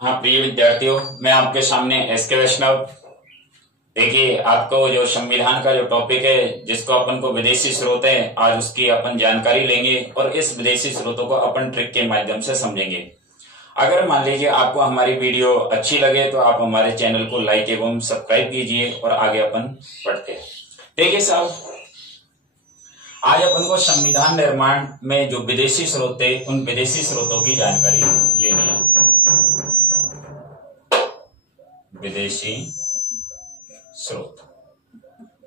हाँ प्रिय विद्यार्थियों, मैं आपके सामने एसके वैष्णव। देखिए, आपको जो संविधान का जो टॉपिक है, जिसको अपन को विदेशी स्रोत है, आज उसकी अपन जानकारी लेंगे और इस विदेशी स्रोतों को अपन ट्रिक के माध्यम से समझेंगे। अगर मान लीजिए आपको हमारी वीडियो अच्छी लगे तो आप हमारे चैनल को लाइक एवं सब्सक्राइब कीजिए और आगे अपन बढ़ते हैं। देखिए साहब, आज अपन को संविधान निर्माण में जो विदेशी स्रोत है, उन विदेशी स्रोतों की जानकारी लेनी है। विदेशी स्रोत,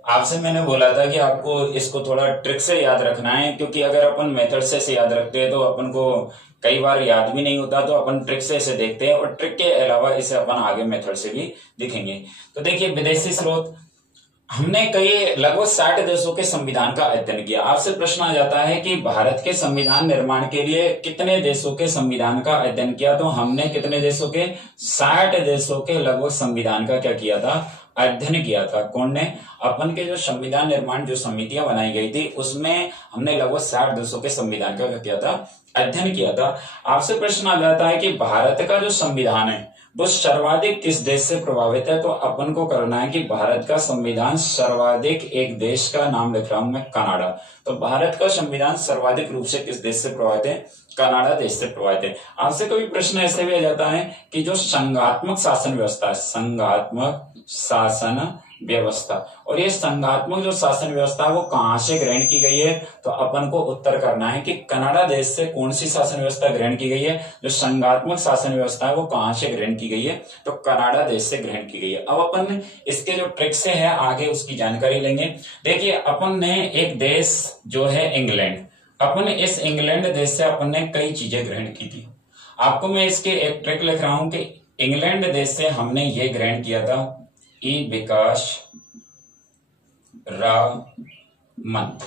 आपसे मैंने बोला था कि आपको इसको थोड़ा ट्रिक से याद रखना है, क्योंकि अगर अपन मेथड से याद रखते हैं तो अपन को कई बार याद भी नहीं होता, तो अपन ट्रिक से इसे देखते हैं और ट्रिक के अलावा इसे अपन आगे मेथड से भी दिखेंगे। तो देखिए, विदेशी स्रोत, हमने कई लगभग 60 देशों के संविधान का अध्ययन किया। आपसे प्रश्न आ जाता है कि भारत के संविधान निर्माण के लिए कितने देशों के संविधान का अध्ययन किया, तो हमने कितने देशों के 60 देशों के लगभग संविधान का क्या किया था, अध्ययन किया था। कौन ने? अपन के जो संविधान निर्माण जो समितियां बनाई गई थी, उसमें हमने लगभग 60 देशों के संविधान का क्या किया था, अध्ययन किया था। आपसे प्रश्न आ जाता है कि भारत का जो संविधान है वो सर्वाधिक किस देश से प्रभावित है, तो अपन को करना है कि भारत का संविधान सर्वाधिक, एक देश का नाम लिख रहा हूं मैं, कनाडा। तो भारत का संविधान सर्वाधिक रूप से किस देश से प्रभावित है? कनाडा देश से प्रभावित है। आपसे कभी प्रश्न ऐसे भी आ जाता है कि जो संघात्मक शासन व्यवस्था है, संघात्मक शासन व्यवस्था, और ये संघात्मक जो शासन व्यवस्था है वो कहां से ग्रहण की गई है, तो अपन को उत्तर करना है कि कनाडा देश से कौन सी शासन व्यवस्था ग्रहण की गई है। जो संघात्मक शासन व्यवस्था है वो कहां से ग्रहण की गई है, तो कनाडा देश से ग्रहण की गई है। अब अपन इसके जो ट्रिक से है आगे उसकी जानकारी लेंगे। देखिए, अपन ने एक देश जो है इंग्लैंड, अपन इस इंग्लैंड देश से अपन ने कई चीजें ग्रहण की थी। आपको मैं इसके एक ट्रिक लिख रहा हूं कि इंग्लैंड देश से हमने ये ग्रहण किया था, ई विकास रामन।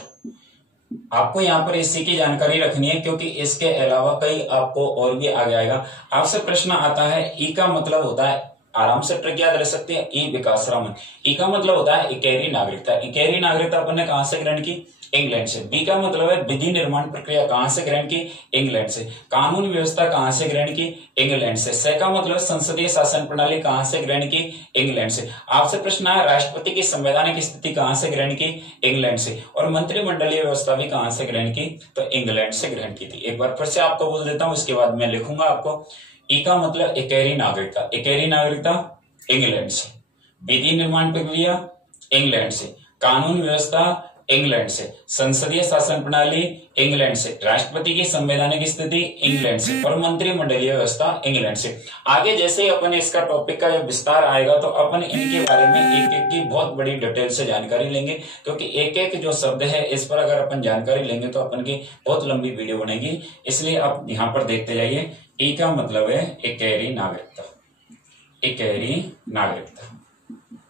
आपको यहाँ पर इसी की जानकारी रखनी है, क्योंकि इसके अलावा कई आपको और भी आगे आएगा। आपसे प्रश्न आता है, ई का मतलब होता है, आराम से ट्रिक याद रह सकते हैं, ई विकास रामन। ई का मतलब होता है इकेरी नागरिकता। इकेरी नागरिकता अपन ने कहां से ग्रहण की? इंग्लैंड से। बी का मतलब है विधि निर्माण प्रक्रिया, कहां से ग्रहण की? इंग्लैंड से। कानून व्यवस्था कहां से ग्रहण की? इंग्लैंड से। से का मतलब संसदीय शासन प्रणाली कहां से ग्रहण की? इंग्लैंड से। आपसे प्रश्न है, राष्ट्रपति की संवैधानिक स्थिति कहां से ग्रहण की? इंग्लैंड से। और मंत्रिमंडलीय व्यवस्था भी कहां से ग्रहण की? तो इंग्लैंड से ग्रहण की थी। एक बार फिर से आपको बोल देता हूं, इसके बाद मैं लिखूंगा आपको। ई का मतलब इकेरी नागरिकता, इकेरी नागरिकता इंग्लैंड से। विधि निर्माण प्रक्रिया इंग्लैंड से। कानून व्यवस्था इंग्लैंड से। संसदीय शासन प्रणाली इंग्लैंड से। राष्ट्रपति की संवैधानिक स्थिति इंग्लैंड से। और मंत्रिमंडलीय व्यवस्था इंग्लैंड से। आगे जैसे ही अपन इसका टॉपिक का जब विस्तार आएगा तो अपन इनके बारे में एक एक की बहुत बड़ी डिटेल से जानकारी लेंगे, क्योंकि एक एक जो शब्द है इस पर अगर अपन जानकारी लेंगे तो अपन की बहुत लंबी वीडियो बनेगी। इसलिए आप यहाँ पर देखते जाइए। ई का मतलब है इकेरी नागरिकता, इकेरी नागरिकता।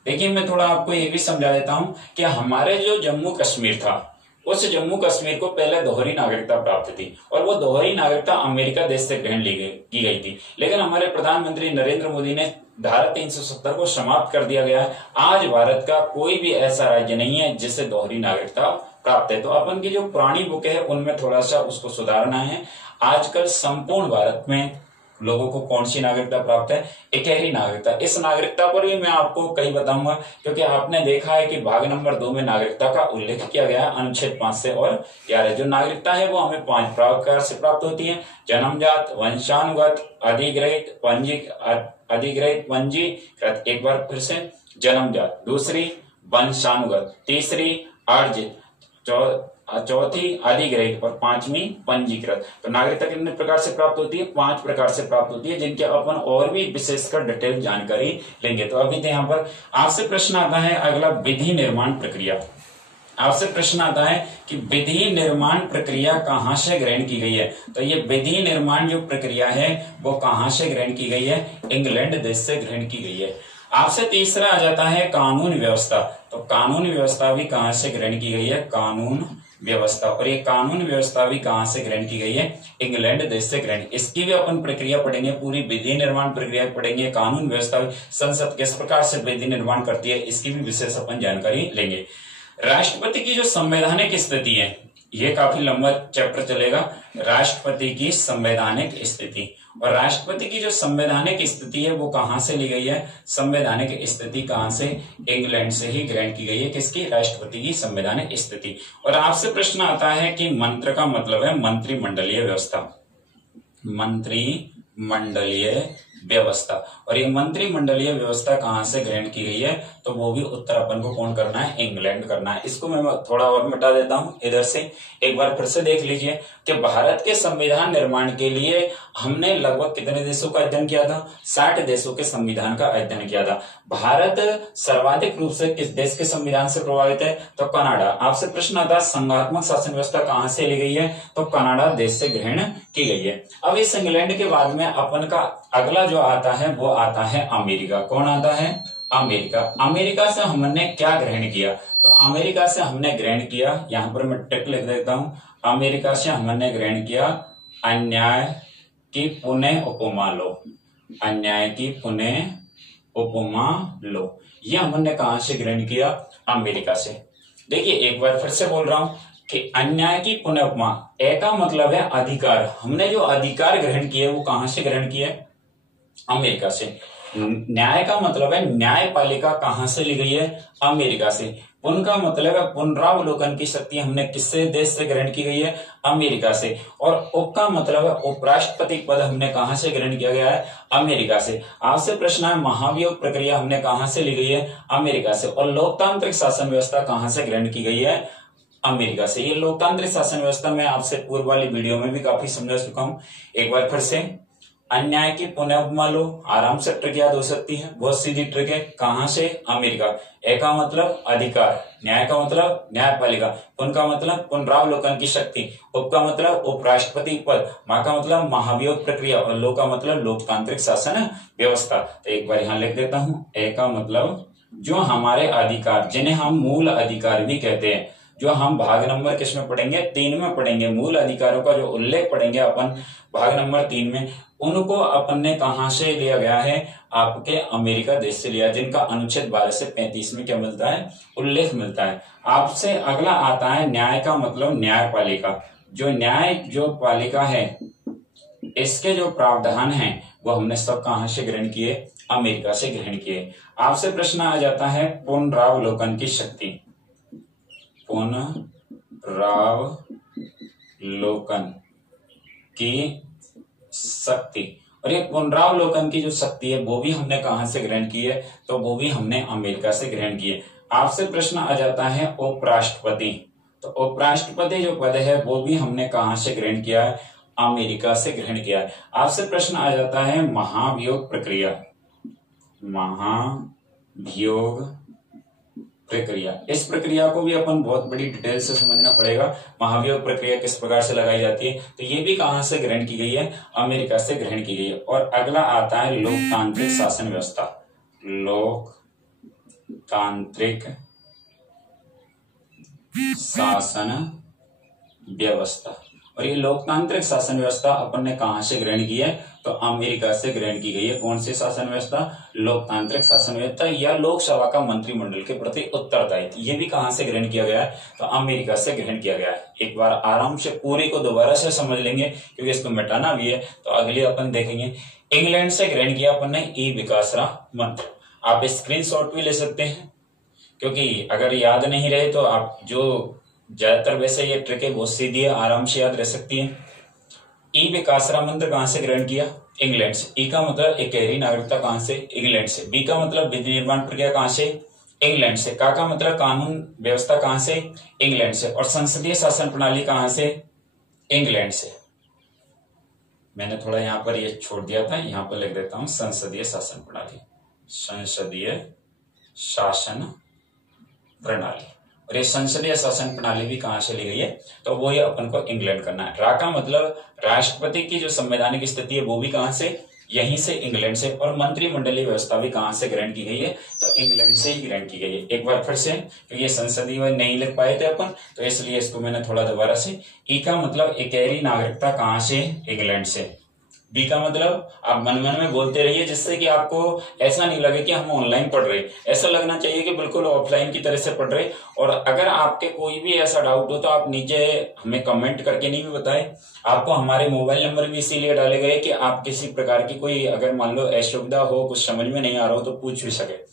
देखिए, मैं थोड़ा आपको ये भी समझा देता हूं कि हमारे जो जम्मू कश्मीर था, उस जम्मू कश्मीर को पहले दोहरी नागरिकता प्राप्त थी, और वो दोहरी नागरिकता अमेरिका देश से ग्रहण की गई थी। लेकिन हमारे प्रधानमंत्री नरेंद्र मोदी ने धारा 370 को समाप्त कर दिया गया है। आज भारत का कोई भी ऐसा राज्य नहीं है जिसे दोहरी नागरिकता प्राप्त है। तो अपन की जो पुरानी बुक है उनमें थोड़ा सा उसको सुधारना है। आजकल संपूर्ण भारत में लोगों को कौन सी नागरिकता प्राप्त है? इकेरी नागरिकता। इस नागरिकता पर ही मैं आपको कई बताऊंगा, क्योंकि आपने देखा है कि भाग नंबर 2 में नागरिकता का उल्लेख किया गया है अनुच्छेद 5 से और 11। जो नागरिकता है वो हमें 5 प्रकार से प्राप्त होती है: जन्मजात, वंशानुगत, अधिग्रहित, पंजीकृत। एक बार फिर से, जन्मजात, दूसरी वंशानुगत, तीसरी अर्जित, चौथी अधिग्रहित और 5वीं पंजीकृत। तो नागरिकता कितने प्रकार से प्राप्त होती है? 5 प्रकार से प्राप्त होती है, जिनके अपन और भी विशेषकर डिटेल जानकारी लेंगे। तो अभी तो यहाँ पर आपसे प्रश्न आता है अगला, विधि निर्माण प्रक्रिया। आपसे प्रश्न आता है कि विधि निर्माण प्रक्रिया कहां से ग्रहण की गई है, तो ये विधि निर्माण जो प्रक्रिया है वो कहां से ग्रहण की गई है? इंग्लैंड देश से ग्रहण की गई है। आपसे तीसरा आ जाता है कानून व्यवस्था। तो कानून व्यवस्था भी कहां से ग्रहण की गई है? कानून व्यवस्था। और ये कानून व्यवस्था भी कहां से ग्रहण की गई है? इंग्लैंड देश से ग्रहण। इसकी भी अपन प्रक्रिया पढ़ेंगे, पूरी विधि निर्माण प्रक्रिया पढ़ेंगे। कानून व्यवस्था, संसद किस प्रकार से विधि निर्माण करती है, इसकी भी विशेष अपन जानकारी लेंगे। राष्ट्रपति की जो संवैधानिक स्थिति है ये काफी लंबा चैप्टर चलेगा, राष्ट्रपति की संवैधानिक स्थिति। और राष्ट्रपति की जो संवैधानिक स्थिति है वो कहां से ली गई है? संवैधानिक स्थिति कहां से? इंग्लैंड से ही ग्रहण की गई है। किसकी? राष्ट्रपति की संवैधानिक स्थिति। और आपसे प्रश्न आता है कि मंत्र का मतलब है मंत्रिमंडलीय व्यवस्था, मंत्रिमंडलीय व्यवस्था। और ये मंत्रिमंडलीय व्यवस्था कहां से ग्रहण की गई है? तो वो भी उत्तर अपन को कौन करना है? इंग्लैंड करना है। इसको मैं थोड़ा और मिटा देता हूं इधर से, एक बार फिर से देख लीजिए कि भारत के संविधान निर्माण के लिए हमने लगभग कितने देशों का अध्ययन किया था? 60 देशों के संविधान का अध्ययन किया था। भारत सर्वाधिक रूप से किस देश के संविधान से प्रभावित है? तो कनाडा। आपसे प्रश्न आता है संघात्मक शासन व्यवस्था कहां से ली गई है? तो कनाडा देश से ग्रहण की गई है। अब इस इंग्लैंड के बाद में अपन का अगला जो आता है वो आता है अमेरिका। कौन आता है? अमेरिका। अमेरिका से हमने क्या ग्रहण किया? तो अमेरिका से हमने ग्रहण किया, यहां पर मैं टिक लिख देता हूं, अमेरिका से हमने ग्रहण किया अन्याय की पुनः उपमा लो, अन्याय की पुनः उपमा लो। यह हमने कहां से ग्रहण किया? अमेरिका से। देखिए एक बार फिर से बोल रहा हूं कि अन्याय की पुनः उपमा, ए का मतलब है अधिकार। हमने जो अधिकार ग्रहण किए वो कहां से ग्रहण किए? अमेरिका से। न्याय का मतलब है न्यायपालिका कहां से ली गई है? अमेरिका से। पुन का मतलब है पुनरावलोकन की शक्ति हमने किससे देश से ग्रहण की गई है? अमेरिका से। और उप का मतलब है उपराष्ट्रपति पद हमने कहां से ग्रहण किया गया है? अमेरिका से। आपसे प्रश्न है महाभियोग प्रक्रिया हमने कहां से ली गई है? अमेरिका से। और लोकतांत्रिक शासन व्यवस्था कहां से ग्रहण की गई है? अमेरिका से। ये लोकतांत्रिक शासन व्यवस्था मैं आपसे पूर्व वाली वीडियो में भी काफी समझा चुका हूं। एक बार फिर से, अन्याय की पुनः उपमा लो, आराम से ट्रिक याद हो सकती है, बहुत सीधी ट्रिक है। कहां से? अमेरिका। ए का मतलब अधिकार, न्याय का मतलब न्यायपालिका, पुन का मतलब पुनरावलोकन की शक्ति, उप का मतलब उपराष्ट्रपति पद, मा का मतलब महाभियोग प्रक्रिया और लो का मतलब लोकतांत्रिक शासन व्यवस्था। तो एक बार यहां लिख देता हूं, ए का मतलब जो हमारे अधिकार, जिन्हें हम मूल अधिकार भी कहते हैं, जो हम भाग नंबर किसमें पढ़ेंगे? 3 में पढ़ेंगे। मूल अधिकारों का जो उल्लेख पढ़ेंगे अपन भाग नंबर 3 में, उनको अपन ने कहां से लिया गया है? आपके अमेरिका देश से लिया, जिनका अनुच्छेद 12 से 35 में क्या मिलता है? उल्लेख मिलता है। आपसे अगला आता है न्याय का मतलब न्यायपालिका। जो न्याय जो पालिका है, इसके जो प्रावधान हैं वो हमने सब कहां से ग्रहण किए? अमेरिका से ग्रहण किए। आपसे प्रश्न आ जाता है पुनरावलोकन की शक्ति, पुनरावलोकन की शक्ति। और ये पुनरावलोकन की जो शक्ति है वो भी हमने कहां से ग्रहण की है? तो वो भी हमने अमेरिका से ग्रहण की है। आपसे प्रश्न आ जाता है उपराष्ट्रपति। तो उपराष्ट्रपति जो पद है वो भी हमने कहां से ग्रहण किया है? अमेरिका से ग्रहण किया है। आपसे प्रश्न आ जाता है महाभियोग प्रक्रिया, महाभियोग प्रक्रिया। इस प्रक्रिया को भी अपन बहुत बड़ी डिटेल से समझना पड़ेगा। महाभियोग प्रक्रिया किस प्रकार से लगाई जाती है? तो ये भी कहां से ग्रहण की गई है? अमेरिका से ग्रहण की गई है। और अगला आता है लोकतांत्रिक शासन व्यवस्था, लोकतांत्रिक शासन व्यवस्था। और ये लोकतांत्रिक शासन व्यवस्था अपन ने कहां से ग्रहण की है? तो अमेरिका से ग्रहण की गई है। कौन सी शासन व्यवस्था? लोकतांत्रिक शासन व्यवस्था या लोकसभा का मंत्रिमंडल के प्रति उत्तरदायित्व। ये भी कहां से ग्रहण किया गया है? तो अमेरिका से ग्रहण किया गया है। एक बार आराम से पूरी को दोबारा से समझ लेंगे क्योंकि इसको मिटाना भी है, तो अगली अपन देखेंगे। इंग्लैंड से ग्रहण किया अपन ने ई विकासरा मंत्र। आप स्क्रीनशॉट भी ले सकते हैं, क्योंकि अगर याद नहीं रहे तो आप जो ज्यादातर वैसे ये ट्रिक है बहुत सीधी है, आराम से याद रह सकती है। ई विकासरा मंत्र कहां से ग्रहण किया? इंग्लैंड से। ई का मतलब इकहरी नागरिकता कहां से? इंग्लैंड से। बी का मतलब विधि निर्माण प्रक्रिया कहां से? इंग्लैंड से। का मतलब कानून व्यवस्था कहां से? इंग्लैंड से। और संसदीय शासन प्रणाली कहां से? इंग्लैंड से। मैंने थोड़ा यहां पर ये छोड़ दिया था, यहां पर लिख देता हूं संसदीय शासन प्रणाली, संसदीय शासन प्रणाली। और ये संसदीय शासन प्रणाली भी कहां से ली गई है? तो वो ये अपन को इंग्लैंड करना है। रा का मतलब राष्ट्रपति की जो संवैधानिक स्थिति है वो भी कहां से? यहीं से, इंग्लैंड से। और मंत्रिमंडलीय व्यवस्था भी कहां से ग्रहण की गई है? तो इंग्लैंड से ही ग्रहण की गई है। एक बार फिर से, क्योंकि ये संसदीय नहीं लिख पाए थे अपन, तो इसलिए इसको मैंने थोड़ा दोबारा से। ई का मतलब इकहरी नागरिकता कहां से? इंग्लैंड से। बी का मतलब आप मन मन में बोलते रहिए, जिससे कि आपको ऐसा नहीं लगे कि हम ऑनलाइन पढ़ रहे, ऐसा लगना चाहिए कि बिल्कुल ऑफलाइन की तरह से पढ़ रहे। और अगर आपके कोई भी ऐसा डाउट हो तो आप नीचे हमें कमेंट करके नहीं भी बताएं। आपको हमारे मोबाइल नंबर भी इसीलिए डाले गए कि आप किसी प्रकार की कोई अगर मान लो असुविधा हो, कुछ समझ में नहीं आ रहा हो तो पूछ भी सके।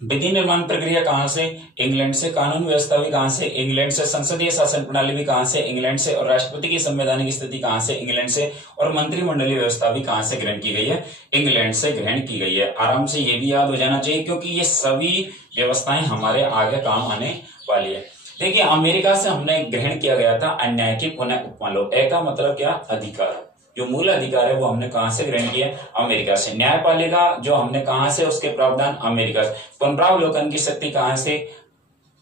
विधि निर्माण प्रक्रिया कहां से? इंग्लैंड से। कानून व्यवस्था भी कहां से? इंग्लैंड से। संसदीय शासन प्रणाली भी कहां से? इंग्लैंड से। और राष्ट्रपति की संवैधानिक स्थिति कहां से? इंग्लैंड से। और मंत्रिमंडलीय व्यवस्था भी कहां से ग्रहण की गई है? इंग्लैंड से ग्रहण की गई है। आराम से ये भी याद हो जाना चाहिए, क्योंकि ये सभी व्यवस्थाएं हमारे आगे काम आने वाली है। देखिए, अमेरिका से हमने ग्रहण किया गया था अन्याय की पुनः उपमा लो। ए का मतलब क्या? अधिकार। जो मूल अधिकार है वो हमने कहां से ग्रहण किया? अमेरिका से। न्यायपालिका जो हमने कहां से उसके प्रावधान? अमेरिका से। पुनरावलोकन की शक्ति कहां से?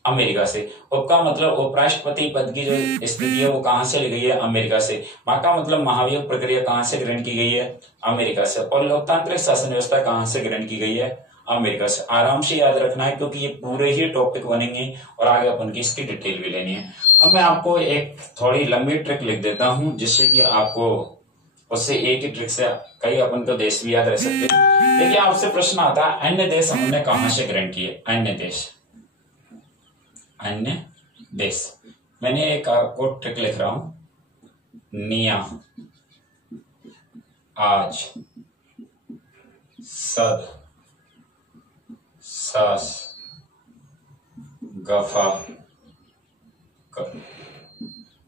अमेरिका से। उप का मतलब उपराष्ट्रपति पद की जो स्थिति है वो कहां से ली गई है? अमेरिका से। मा का मतलब महाभियोग प्रक्रिया कहां से ग्रहण की गई है? अमेरिका से। और लोकतांत्रिक शासन व्यवस्था कहां से ग्रहण की गई है? अमेरिका से। आराम से याद रखना है, क्योंकि ये पूरे ही टॉपिक बनेंगे और आगे अपन की इसकी डिटेल भी लेनी है। अब मैं आपको एक थोड़ी लंबी ट्रिक लिख देता हूं, जिससे कि आपको उससे एक ही ट्रिक से कई अपन को देश भी याद रह सकते हैं। देखिए, आपसे प्रश्न आता है अन्य देश हमने कहां से ग्रहण किए? अन्य देश, अन्य देश। मैंने एक आपको ट्रिक लिख रहा हूं। निया, आज, सद, सास, गफा,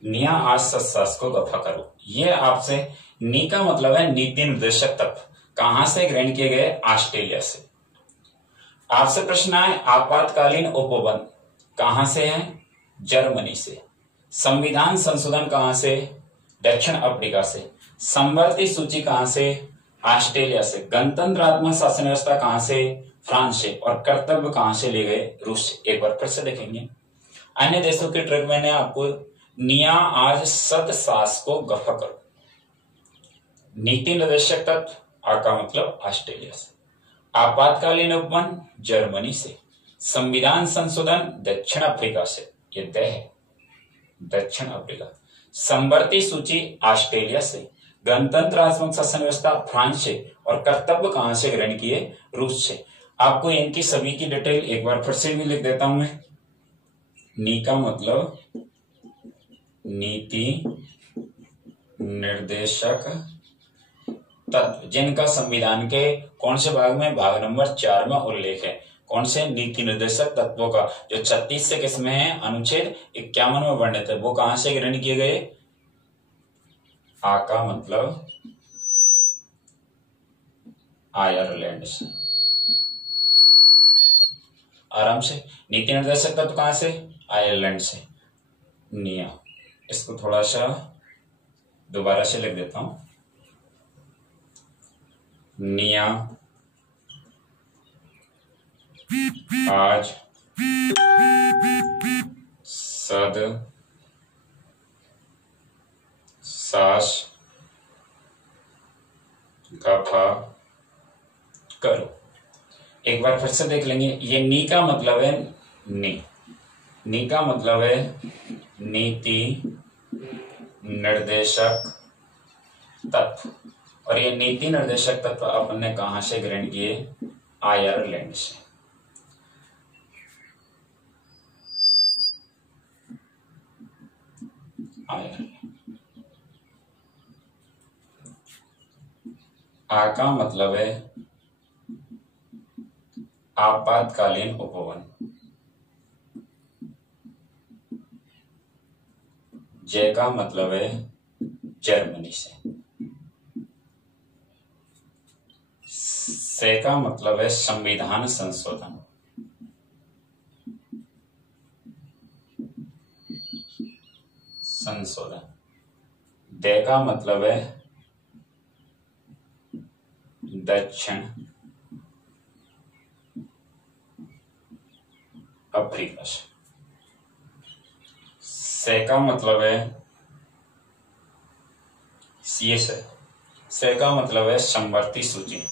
निया, आज, सद, सास को गफा करो। ये आपसे नी का मतलब है नीति निर्देशक तत्व, कहां से ग्रहण किए गए? ऑस्ट्रेलिया से। आपसे प्रश्न आए आपातकालीन उपबंध कहां से है? जर्मनी से। संविधान संशोधन कहां से? दक्षिण अफ्रीका से। समवर्ती सूची कहां से? ऑस्ट्रेलिया से। गणतंत्रात्मक शासन व्यवस्था कहां से? फ्रांस से। और कर्तव्य कहां से ले गए? रूस से। एक बार फिर से देखेंगे अन्य देशों की ट्रिक। मैंने आपको निया, आज, सद, सास को गफा करो। नीति निर्देशक तत्व, आ का मतलब ऑस्ट्रेलिया से। आपातकालीन उपबंध, जर्मनी से। संविधान संशोधन, दक्षिण अफ्रीका से। ये द है, दक्षिण अफ्रीका। समवर्ती सूची, ऑस्ट्रेलिया से। गणतंत्रात्मक शासन व्यवस्था, फ्रांस से। और कर्तव्य कहां से ग्रहण किए? रूस से। आपको इनकी सभी की डिटेल एक बार फिर से भी लिख देता हूं मैं। नी का मतलब नीति निर्देशक तत्व, जिनका संविधान के कौन से भाग में? भाग नंबर 4 में उल्लेख है। कौन से? नीति निर्देशक तत्वों का, जो 36 से किसमें है? अनुच्छेद 51 में वर्णित है। वो कहां से ग्रहण किए गए? आ का मतलब आयरलैंड से। आराम से। नीति निर्देशक तत्व कहां से? आयरलैंड से। निया, इसको थोड़ा सा दोबारा से लिख देता हूं। निया, आज, सद, सास, गफा करो। एक बार फिर से देख लेंगे। ये नी का मतलब है नी का मतलब है नीति निर्देशक तत्व। और ये नीति निर्देशक तत्व अपन ने कहां से ग्रहण किए? आयरलैंड से। आ का मतलब है आपातकालीन उपबंध। जे का मतलब है जर्मनी से। से का मतलब है संविधान संशोधन। दे का मतलब है दक्षिण अफ्रीका से। से का मतलब है सीए से का मतलब है समवर्ती सूची।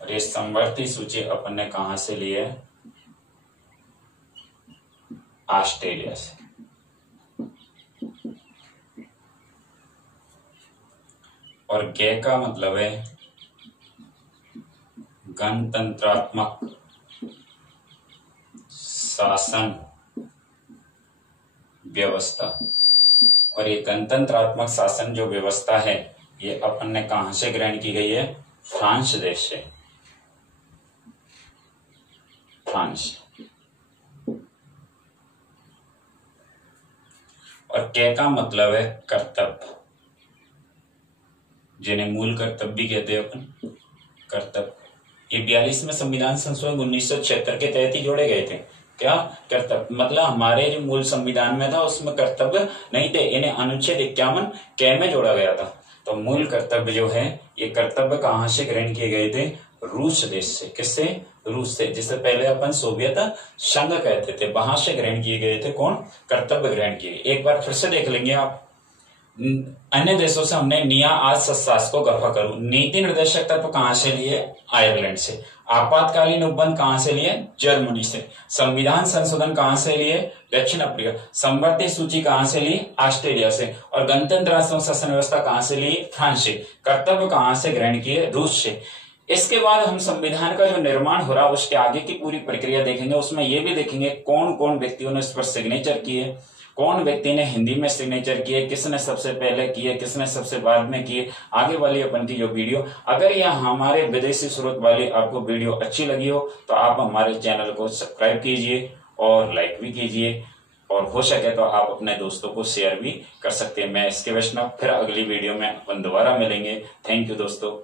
और ये समवर्ती सूची अपन ने कहां से ली है? ऑस्ट्रेलिया से। और गे का मतलब है गणतंत्रात्मक शासन व्यवस्था। और ये गणतंत्रात्मक शासन जो व्यवस्था है ये अपन ने कहां से ग्रहण की गई है? फ्रांस देश से। फ्रांस। और के का मतलब है कर्तव्य, जिन्हें मूल कर्तव्य भी कहते हैं अपन, कर्तव्य। ये 42 में संविधान संशोधन 1976 के तहत ही जोड़े गए थे। क्या? कर्तव्य। मतलब हमारे जो मूल संविधान में था उसमें कर्तव्य नहीं थे, इन्हें अनुच्छेद 51 के में जोड़ा गया था। तो मूल कर्तव्य जो है ये कर्तव्य कहां से ग्रहण किए गए थे? रूस देश से। किससे? रूस से, जिससे पहले अपन सोवियत संघ कहते थे, वहां से ग्रहण किए गए थे। कौन? कर्तव्य ग्रहण किए। एक बार फिर से देख लेंगे आप। अन्य देशों से हमने निया आज सत्सास को गफा करूं। नीति निर्देशक तत्व कहां से लिए? आयरलैंड से। आपातकालीन उपबंध कहां से लिए? जर्मनी से। संविधान संशोधन कहां से लिए? दक्षिण अफ्रीका। संवर्ती सूची कहां से ली? ऑस्ट्रेलिया से। और गणतंत्र शासन व्यवस्था कहां से ली? फ्रांस से। कर्तव्य कहां से ग्रहण किए? रूस से। इसके बाद हम संविधान का जो निर्माण हो रहा है उसके आगे की पूरी प्रक्रिया देखेंगे। उसमें यह भी देखेंगे कौन कौन व्यक्तियों ने इस पर सिग्नेचर किए, कौन व्यक्ति ने हिंदी में सिग्नेचर किए, किसने सबसे पहले किए, किसने सबसे बाद में किए। आगे वाली अपन की जो वीडियो, अगर यह हमारे विदेशी स्रोत वाली आपको वीडियो अच्छी लगी हो तो आप हमारे चैनल को सब्सक्राइब कीजिए और लाइक भी कीजिए, और हो सके तो आप अपने दोस्तों को शेयर भी कर सकते हैं। मैं इसके वैष्णव, फिर अगली वीडियो में अपन दोबारा मिलेंगे। थैंक यू दोस्तों।